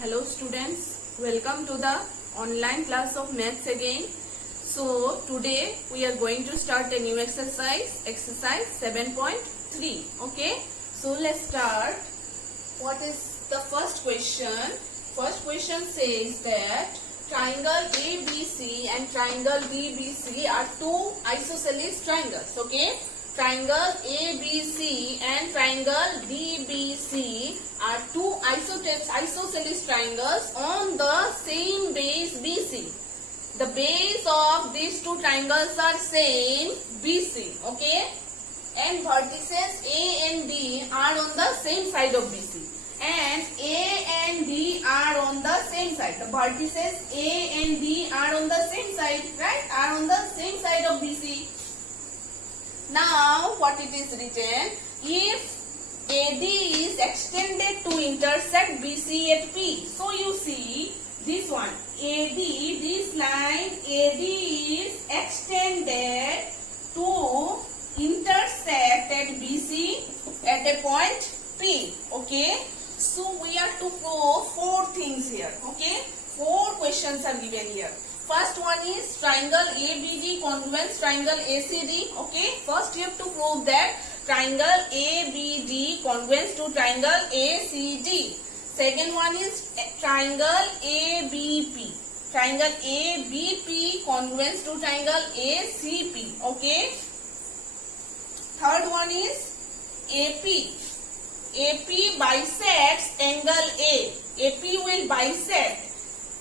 Hello students, welcome to the online class of maths again. So today we are going to start a new exercise 7.3. Okay, so let's start. What is the first question? First question says that triangle ABC and triangle DBC are two isosceles triangles. Okay, triangle ABC and triangle DBC are two isosceles triangles on the same base BC. The base of these two triangles are same BC. Okay, and vertices A and D are on the same side of BC. And A and D are on the same side. The vertices A and D are on the same side, right? Are on the same side of BC. Now, what it is written? If AD is extended to intersect BC at P. So, you see this one. AD, this line AD is extended to intersect at BC at a point P. Okay. So, we are to prove four things here. Okay. Four questions are given here. First one is triangle ABD congruence triangle ACD. Okay. First you have to prove that triangle ABD congruence to triangle ACD. Second one is triangle ABP. Triangle ABP congruence to triangle ACP. Okay. Third one is AP. AP bisects angle A. AP will bisect.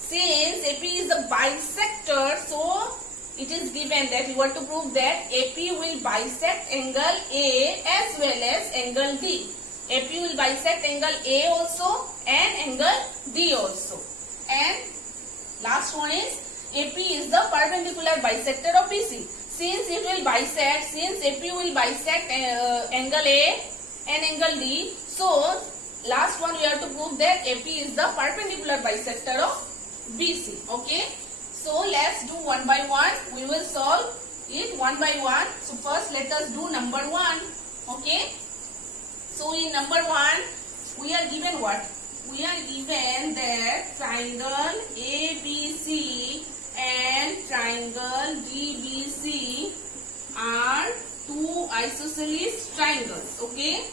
Since AP is a bisector, so it is given that you have to prove that AP will bisect angle A as well as angle D. AP will bisect angle A also and angle D also. And last one is AP is the perpendicular bisector of BC. Since it will bisect, since AP will bisect angle A and angle D, so last one we have to prove that AP is the perpendicular bisector of BC. Okay, so let's do one by one. We will solve it one by one. So first let us do number one. Okay, so in number one we are given what? We are given that triangle ABC and triangle DBC are two isosceles triangles. Okay.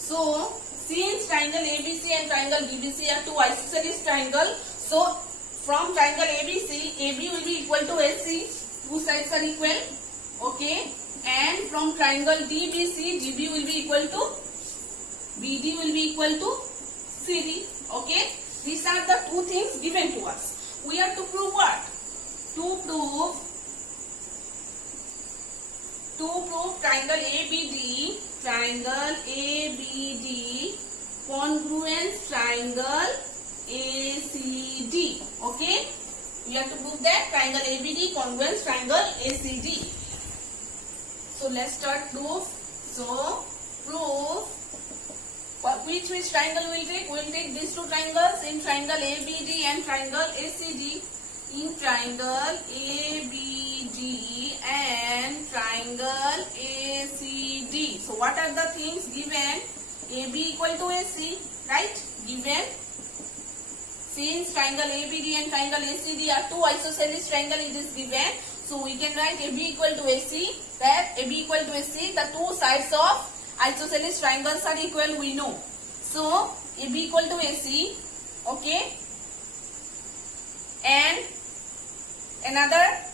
So, since triangle ABC and triangle DBC are two isosceles triangles, so from triangle ABC, AB will be equal to AC, two sides are equal, okay, and from triangle DBC, DB will be equal to, BD will be equal to CD, okay. These are the two things given to us. We have to prove what? To prove triangle ABD congruence triangle ACD. Okay, we have to prove that triangle ABD congruence triangle ACD. So let's start proof. So proof which triangle will take? We will take these two triangles in triangle ABD and triangle ACD. In triangle ABD and triangle ACD. So what are the things given? AB equal to AC, right? Given. Since triangle ABD and triangle ACD are two isosceles triangle, it is given. So we can write AB equal to AC. That AB equal to AC, the two sides of isosceles triangles are equal, we know. So AB equal to AC. Okay. And another,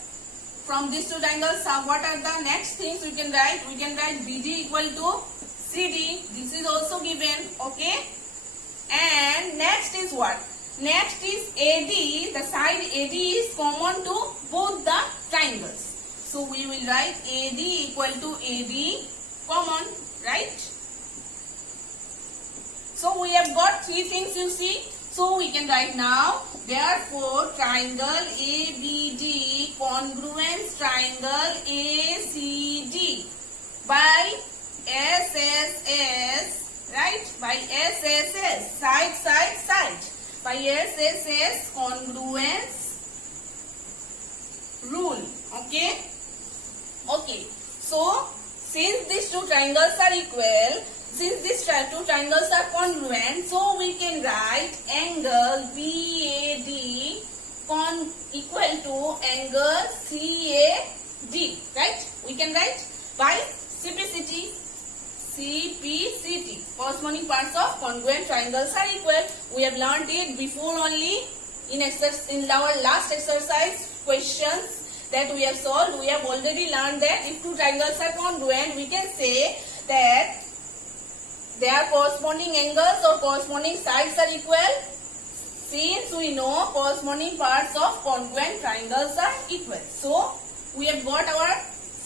from these two triangles, what are the next things we can write? We can write BD equal to CD. This is also given. Okay. And next is what? Next is AD. The side AD is common to both the triangles. So we will write AD equal to AD common. Right? So we have got three things, you see. So we can write now, therefore triangle ABD congruence triangle ACD by SSS, right? By SSS, side. By SSS congruence rule. Okay. Okay. So since these two triangles are equal, since these two triangles are congruent, so we can write angle BAD equal to angle CAD, right? We can write by CPCT. Corresponding parts of congruent triangles are equal. We have learned it before only in our last exercise questions that we have solved. We have already learned that if two triangles are congruent, we can say that their corresponding angles or corresponding sides are equal, since we know corresponding parts of congruent triangles are equal. So we have got our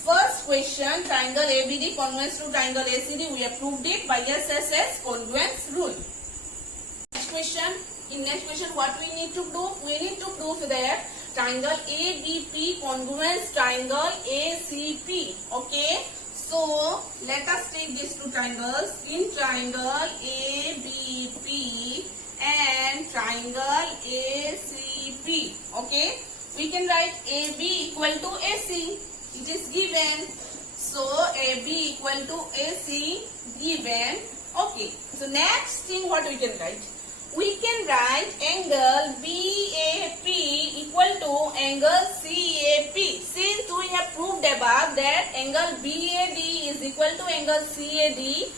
first question, triangle ABD congruent to triangle ACD. We have proved it by SSS congruence rule. Next question. In next question, what we need to prove? We need to prove that triangle ABP congruence triangle ACP. Okay. So let us take these two triangles. In triangle ABP and triangle ACP. Okay. We can write AB equal to AC. It is given. So AB equal to AC given. Okay. So next thing, what we can write? We can write angle BAP equal to angle CAP. Since we have proved above that angle BAD is equal to angle CAD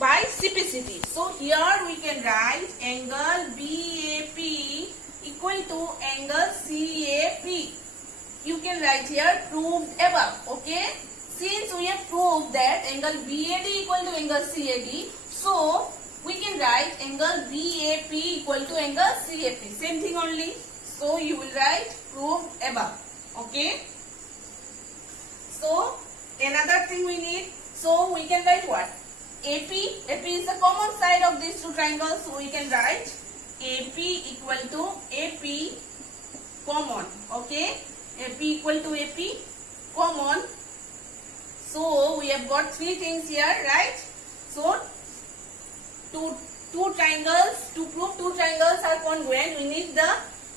by CPCT. So here we can write angle BAP equal to angle CAP. You can write here proved above. Okay. Since we have proved that angle BAD equal to angle CAD, so we can write angle BAP equal to angle CAP. Same thing only. So you will write proved above. Okay. So another thing we need. So we can write what? AP. AP is the common side of these two triangles. So we can write AP equal to AP common. Okay. AP equal to AP common. So we have got three things here, right? So two triangles, to prove two triangles are congruent, we need the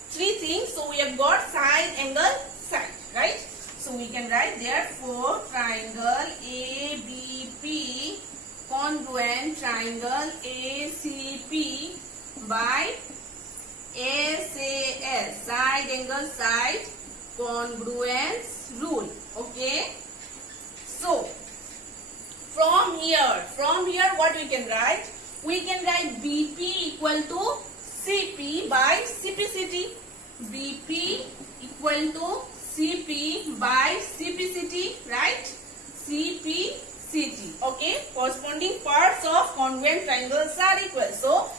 three things. So we have got side, angle, side, right? So we can write therefore triangle ABP congruent triangle ACP by SAS, side, angle, side congruence rule. Okay. So from here what we can write? We can write BP equal to CP by CPCT. BP equal to CP by CPCT, right? CPCT. Okay. Corresponding parts of congruent triangles are equal. So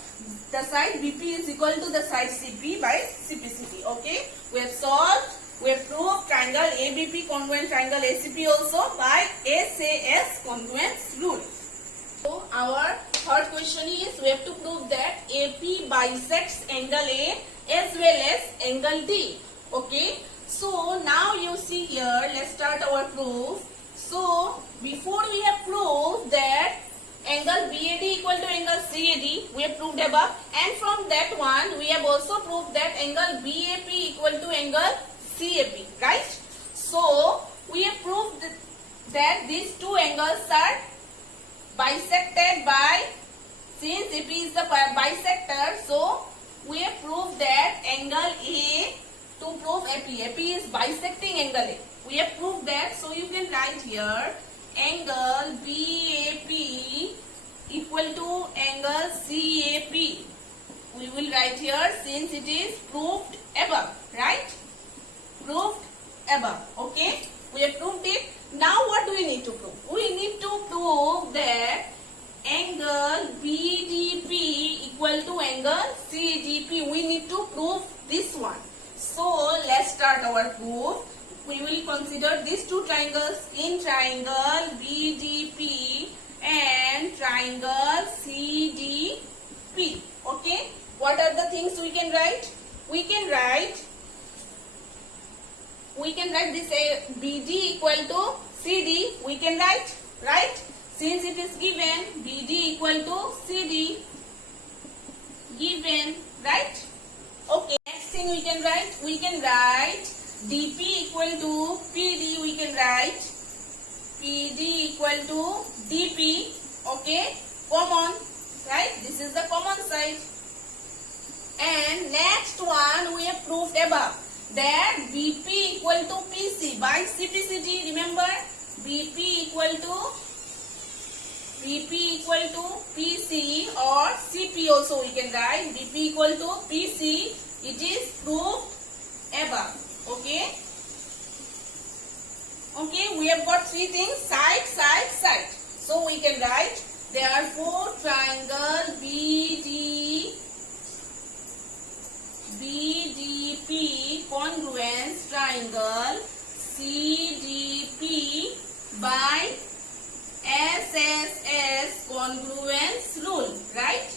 the side BP is equal to the side CP by CPCT. Okay. We have solved. We have proved triangle ABP congruent triangle ACP also by SAS congruence rule. So our third question is, we have to prove that AP bisects angle A as well as angle D. Okay. So now you see here, let's start our proof. So before we have proved that angle BAD equal to angle CAD, we have proved above, and from that one we have also proved that angle BAP equal to angle CAP, right? So we have proved that these two angles are bisected by, since AP is the bisector, so we have proved that angle A, to prove AP is bisecting angle A. We have proved that, so you can write here angle BAP equal to angle CAP. We will write here since it is proved above, right? Proved above. Okay. We have proved it. Now what do we need to prove? We need to prove that angle BDP equal to angle CGP. We need to prove this one. So let's start our proof. We will consider these two triangles. In triangle BDP and triangle CDP. Okay. What are the things we can write? We can write this BD equal to CD. We can write, right? Since it is given, BD equal to CD given, right? Okay. Next thing we can write DP equal to PD. We can write PD equal to DP. Okay. common, right? This is the common side. And next one we have proved above that BP equal to PC by CPCT. Remember, BP equal to PC or CP also we can write. BP equal to PC. It is proved above. Okay. Okay, we have got three things: side, side, side. So we can write, therefore triangle BDP congruence triangle CDP by SSS congruence rule, right?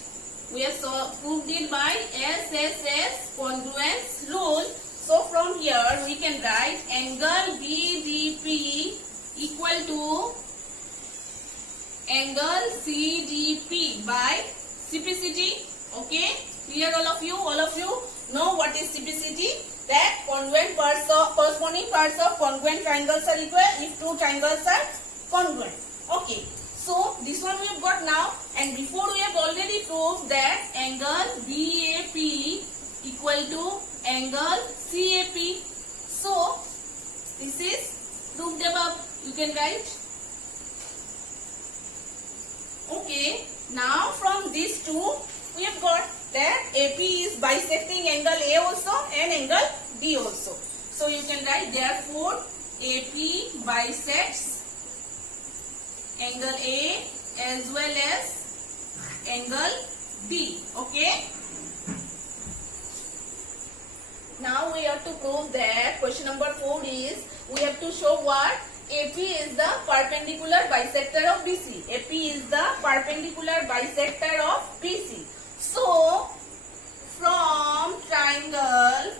We have proved it by SSS congruence rule. So from here we can write angle BDP equal to angle CDP by CPCT. Okay, clear all of you? All of you know what is CPCT? That congruent parts of corresponding parts of congruent triangles are equal if two triangles are congruent. Okay, so this one we have got now, and before we have already proved that angle BAP equal to angle CAP. So this is proved above. You can write. Okay, now from these two we have got that AP is bisecting angle A also and angle D also. So you can write, therefore AP bisects angle A as well as angle D. Okay. Now we have to prove that question number 4 is, we have to show what? AP is the perpendicular bisector of BC. AP is the perpendicular bisector of BC. So from triangle,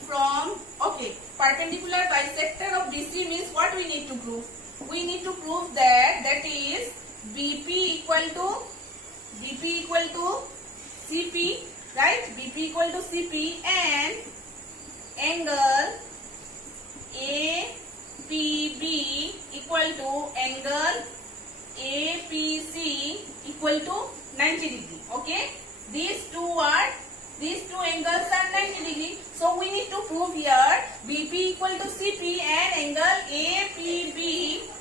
perpendicular bisector of BC means what we need to prove? We need to prove that is BP equal to CP, right? BP equal to CP and angle APB equal to angle APC equal to 90 degree. Okay, these two angles are 90 degree. So we need to prove here BP equal to CP and angle APB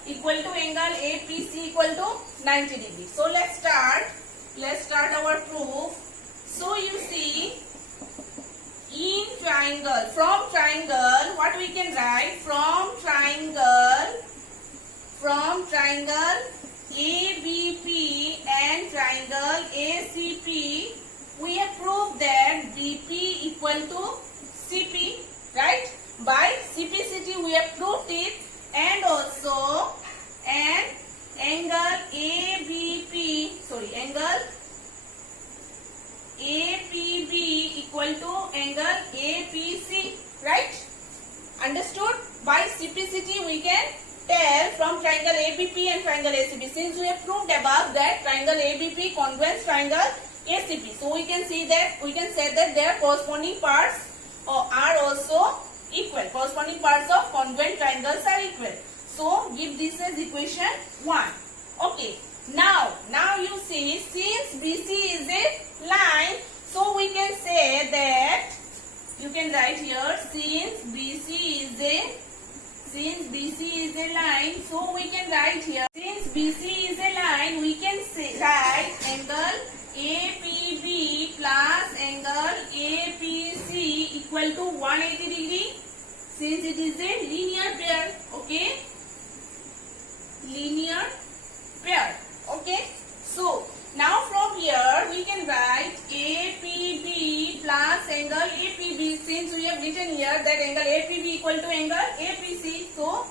equal to angle APC equal to 90 degree. So let's start our proof. So you see, in triangle, from triangle, what we can write? From triangle ABP and triangle ACP, we have proved that BP equal to CP, right? By CPCT we have proved it, and also angle APB equal to angle APC, right? Understood? By CPCT we can tell from triangle ABP and triangle ACP, since we have proved above that triangle ABP congruence triangle ACP. So we can say that their corresponding parts are also equal. Corresponding parts of congruent triangles are equal. So give this as equation 1. Okay. Now you see, since BC is a line, so we can say that, you can write here, since BC is a line, so we can write here, since BC is a line, we can write angle APB plus angle APC equal to 180 degree, since it is a linear pair. Okay, linear pair. Okay, so now from here we can write APB plus angle APB, since we have written here that angle APB equal to angle APC. So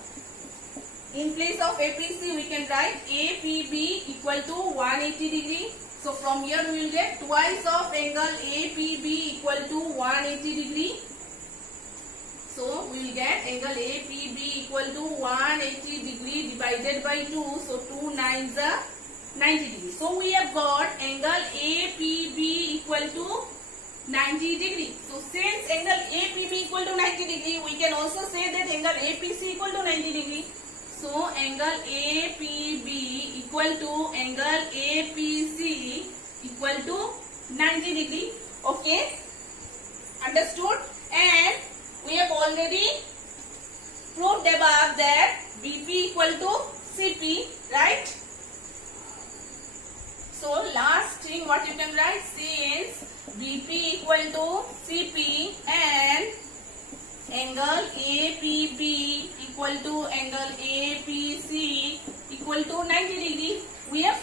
in place of APC we can write APB equal to 180 degree. So from here we will get twice of angle APB equal to 180 degree. So we will get angle APB equal to 180 degree divided by 2. So 2 9s are 90 degree. So we have got angle APB equal to 90 degree. So since angle APB equal to 90 degree, we can also say that angle APC equal to 90 degree. So angle APB equal to angle APC 90 degree. Okay, understood? And we have already proved above that BP equal to CP, right? So last thing what you can write, since BP equal to CP and angle APB equal to angle APC equal to 90 degree, we have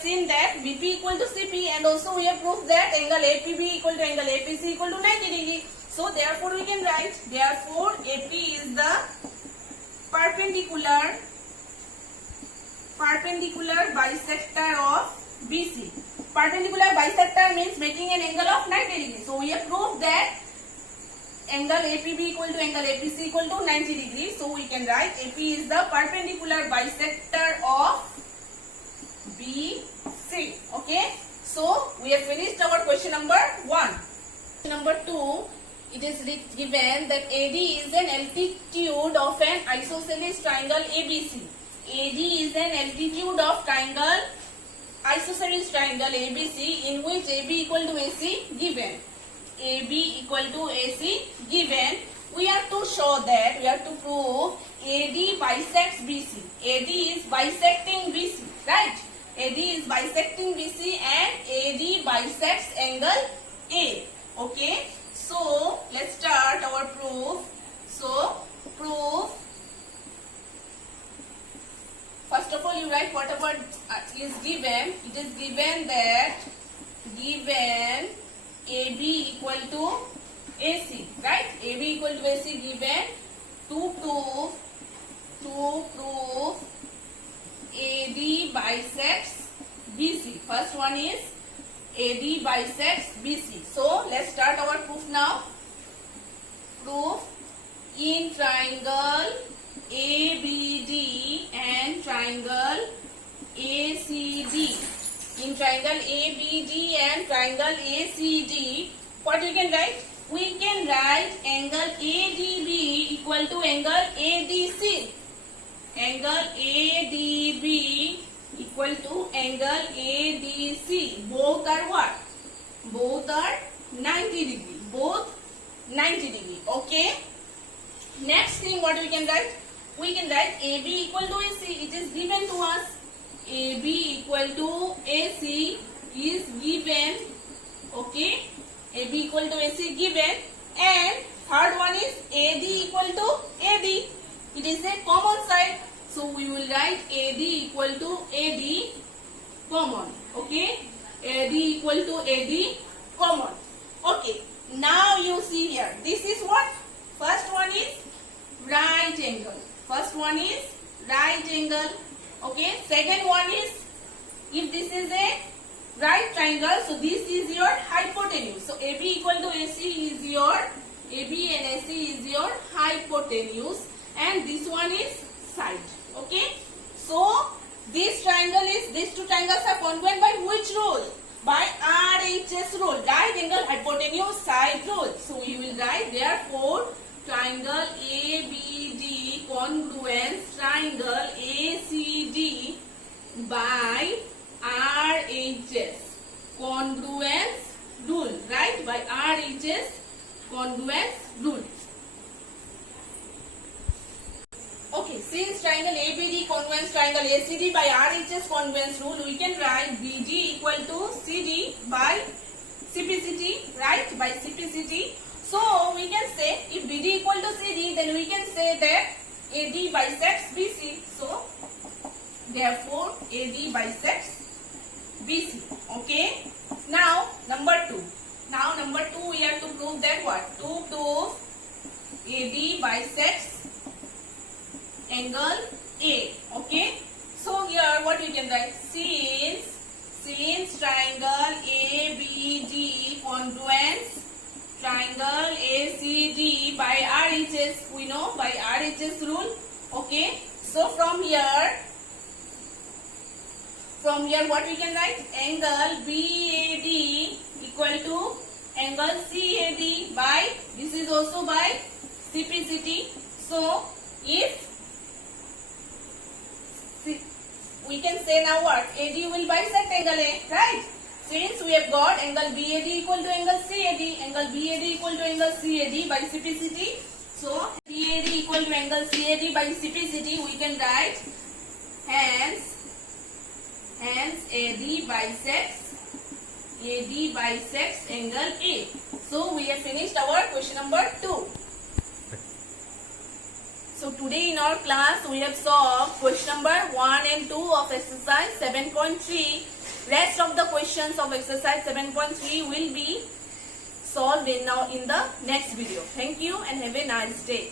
seen that BP equal to CP, and also we have proved that angle APB equal to angle APC equal to 90 degree. So therefore we can write, therefore AP is the perpendicular bisector of BC. Perpendicular bisector means making an angle of 90 degree. So we have proved that angle APB equal to angle APC equal to 90 degree. So we can write AP is the perpendicular bisector of BC. Okay. So we have finished our question number 1. Question number 2. It is given that AD is an altitude of an isosceles triangle ABC. AD is an altitude of isosceles triangle ABC in which AB equal to AC given. AB equal to AC given. We have to show that, we have to prove AD bisects BC. AD is bisecting BC, right? AD is bisecting BC and AD bisects angle A. Okay. So let's start our proof. So proof. First of all, you write whatever is given. It is given that given AB equal to AC, right? AB equal to AC given. To prove AD bisects BC. First one is AD bisects BC. So let's start our proof now. Proof in triangle ABD and triangle ACD. In triangle ABD and triangle ACD, what we can write? We can write angle ADB equal to angle ADC. Angle ADB equal to angle ADC. Both are what? Both are 90 degree. Both 90 degree. Okay. Next thing what we can write? We can write AB equal to AC. It is given to us. AB equal to AC is given. Okay. AB equal to AC given. And third one is AD equal to AD. It is a common side. So we will write AD equal to AD common. Okay. AD equal to AD common. Okay. Now you see here. This is what? First one is right angle. First one is right angle. Okay. Second one is, if this is a right triangle, so this is your hypotenuse. So AB equal to AC is your, AB and AC is your hypotenuse, and this one is side. Okay. So this triangle is, these two triangles are congruent by which rule? By RHS rule, right angle hypotenuse side rule. So we will write, therefore triangle ABD congruence triangle ACD by RHS congruence rule, right? By RHS congruence rule. Okay, since triangle ABD congruence triangle ACD by RHS congruence rule, we can write BD equal to CD by CPCT, right? By CPCT. So we can say, if BD equal to CD, then we can say that AD bisects BC. So therefore AD bisects BC. Okay. Now number 2. Now number 2 we have to prove that what? To prove AD bisects angle A. Okay. So here what we can write? Since triangle ABD congruence triangle ACD by RHS, we know by RHS rule. Okay. So from here what we can write? Angle BAD equal to angle CAD by, this is also by CPCT. So if we can say now what? AD will bisect angle A, right? Since we have got angle BAD equal to angle CAD, angle BAD equal to angle CAD by CPCT. So BAD equal to angle CAD by CPCT, we can write hence AD bisects angle A. So we have finished our question number 2. So today in our class we have solved question number 1 and 2 of exercise 7.3. Rest of the questions of exercise 7.3 will be solved in the next video. Thank you and have a nice day.